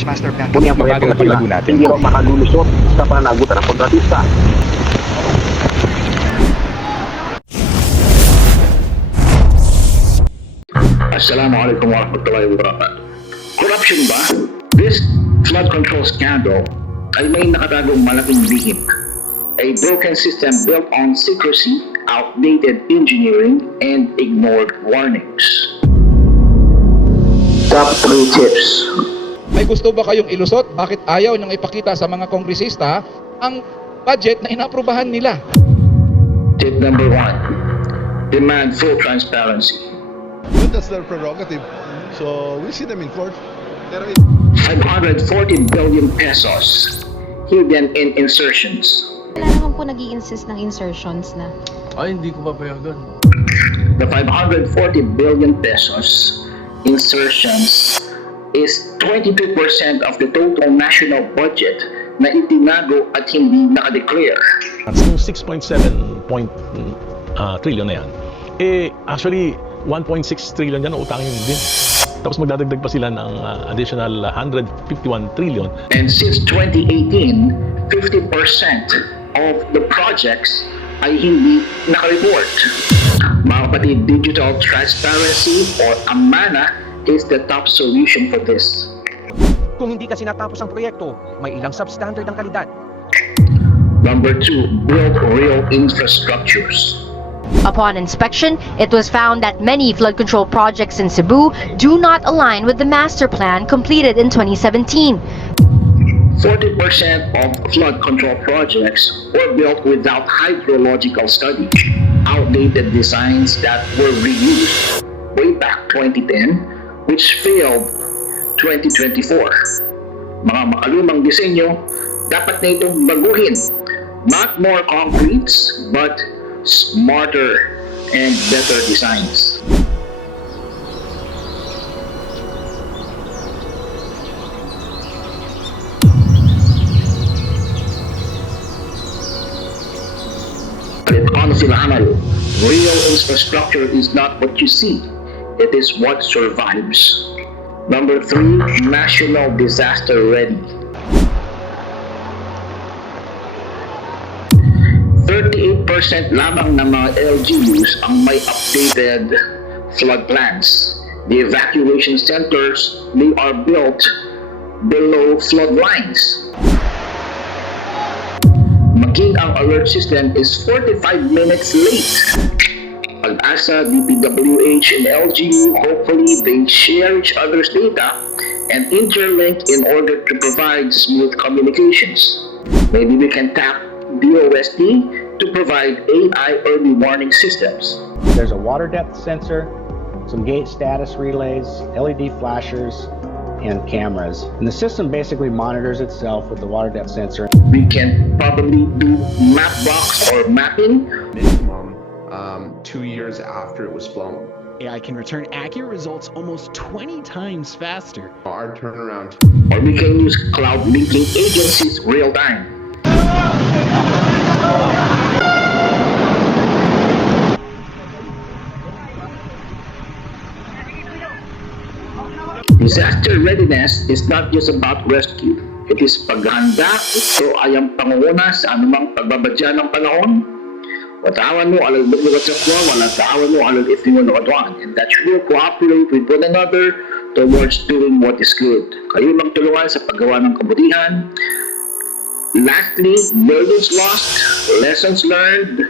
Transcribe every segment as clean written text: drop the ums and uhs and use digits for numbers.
Drainage Master Plan. Kung yung proyekto na paglago natin, hindi raw makalulusot sa pananagutan ng kontratista. Assalamualaikum warahmatullahi wabarakatuh. Corruption ba? This flood control scandal ay may nakatagong malaking lihim. A broken system built on secrecy, outdated engineering, and ignored warnings. Top 3 tips. May gusto ba kayong ilusot? Bakit ayaw niyang ipakita sa mga kongresista ang budget na inaprubahan nila? Tip number 1. Demand full transparency. But that's their prerogative. So we'll see them in court. 540 billion pesos hidden in insertions. Wala naman po nag-i-insist ng insertions na. Ay, hindi ko papayagan. The 540 billion pesos insertions is 22% of the total national budget na itinago at hindi nakadeclare. At yung 6.7 trillion na yan, actually 1.6 trillion yan utangin din. Tapos magdadagdag pa sila ng additional 151 trillion. And since 2018, 50% of the projects ay hindi nakareport. Mga kapatid, digital transparency or AMANA is the top solution for this. Kung hindi kasi natapos ang proyekto, may ilang substandard ang kalidad. Number 2, build real infrastructures. Upon inspection, it was found that many flood control projects in Cebu do not align with the master plan completed in 2017. 40% of flood control projects were built without hydrological study. Outdated designs that were reused way back 2010, which failed 2024. Mga makalumang disenyo, dapat na itong baguhin. Not more concretes, but smarter and better designs. Real infrastructure is not what you see, it is what survives. Number 3, national disaster ready. 38% lamang ng mga LGUs ang may updated flood plans. The evacuation centers, they are built below flood lines. Maging ang alert system is 45 minutes late. Pag-asa, DPWH, and LGU, hopefully they share each other's data and interlink in order to provide smooth communications. Maybe we can tap DOST to provide AI early warning systems. There's a water depth sensor, some gate status relays, LED flashers, and cameras. And the system basically monitors itself with the water depth sensor. We can probably do Mapbox or mapping. Minimum 2 years after it was flown. AI can return accurate results almost 20 times faster. Our turnaround. Or we can use cloud linking agencies real time. Disaster readiness is not just about rescue. It is paghanda. Ito ay ang pangunguna sa anumang pagbabadya ng panahon. Watawan mo alal buglugat sa kuwa, walang tawan mo alal itingon ng katuan. And that you will cooperate with one another towards doing what is good. Kayo magtulungan sa paggawa ng kabutihan. Lastly, burdens lost, lessons learned.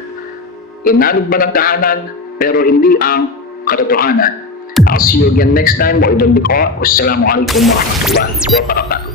Inanod man ang tahanan, pero hindi ang katotohanan. I'll see you again next time. Wassalamualaikum warahmatullahi wabarakatuh.